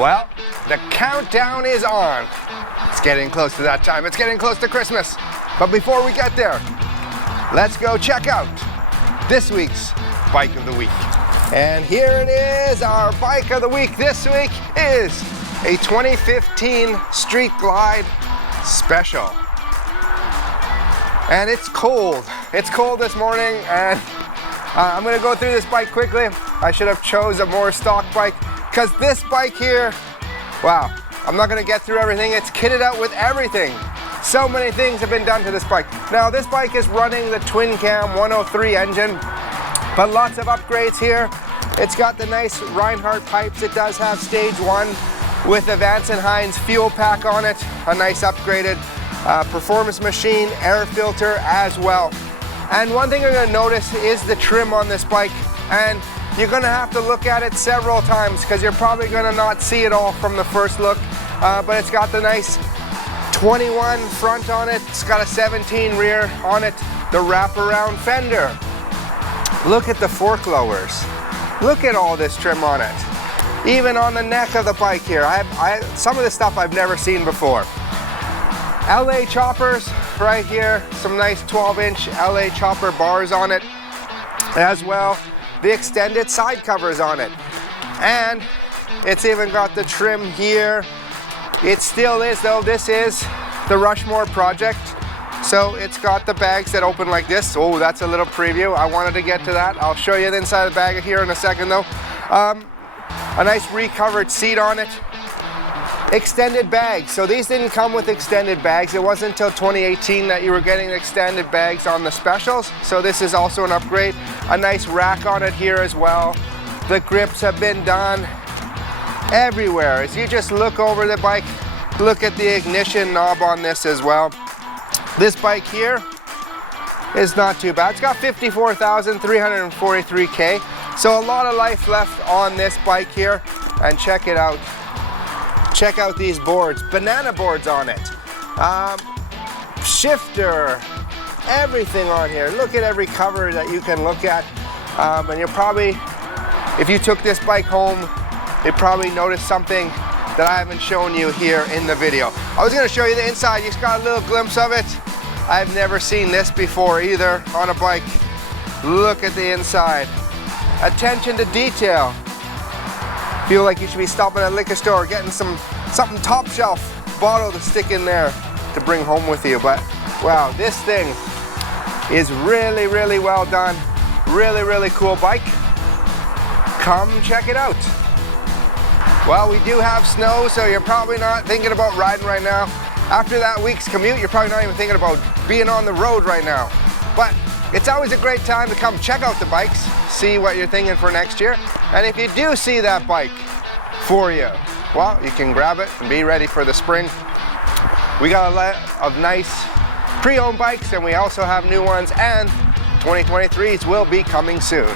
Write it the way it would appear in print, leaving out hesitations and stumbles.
Well, the countdown is on. It's getting close to that time. It's getting close to Christmas. But before we get there, let's go check out this week's Bike of the Week. And here it is, our Bike of the Week this week is a 2015 Street Glide Special. And it's cold. It's cold this morning, and I'm gonna go through this bike quickly. I should have chose a more stock bike, because this bike here, wow, I'm not gonna get through everything. It's kitted out with everything. So many things have been done to this bike. Now this bike is running the twin cam 103 engine, but lots of upgrades here. It's got the nice Reinhardt pipes. It does have stage 1 with the Vance & Hines fuel pack on it, a nice upgraded performance machine, air filter as well. And one thing you're gonna notice is the trim on this bike, and you're gonna have to look at it several times because you're probably gonna not see it all from the first look, but it's got the nice 21 front on it. It's got a 17 rear on it, the wraparound fender. Look at the fork lowers. Look at all this trim on it. Even on the neck of the bike here, some of this stuff I've never seen before. LA choppers right here, some nice 12-inch LA chopper bars on it, as well the extended side covers on it. And it's even got the trim here. It still is, though, this is the Rushmore project. So it's got the bags that open like this. Oh, that's a little preview. I wanted to get to that. I'll show you the inside of the bag here in a second, though. A nice recovered seat on it. Extended bags. So these didn't come with extended bags. It wasn't until 2018 that you were getting extended bags on the specials. So this is also an upgrade. A nice rack on it here as well. The grips have been done everywhere. As you just look over the bike, look at the ignition knob on this as well. This bike here is not too bad. It's got 54,343 K. So a lot of life left on this bike here. And check it out. Check out these boards, banana boards on it. Shifter, everything on here. Look at every cover that you can look at. And you'll probably, if you took this bike home, you'll probably notice something that I haven't shown you here in the video. I was gonna show you the inside. You just got a little glimpse of it. I've never seen this before either on a bike. Look at the inside. Attention to detail. Feel like you should be stopping at a liquor store, getting something top shelf bottle to stick in there to bring home with you. But wow, this thing is really, really well done. Really, really cool bike. Come check it out. Well, we do have snow, so you're probably not thinking about riding right now. After that week's commute, you're probably not even thinking about being on the road right now. But it's always a great time to come check out the bikes, see what you're thinking for next year. And if you do see that bike for you, well, you can grab it and be ready for the spring. We got a lot of nice pre-owned bikes, and we also have new ones, and 2023s will be coming soon.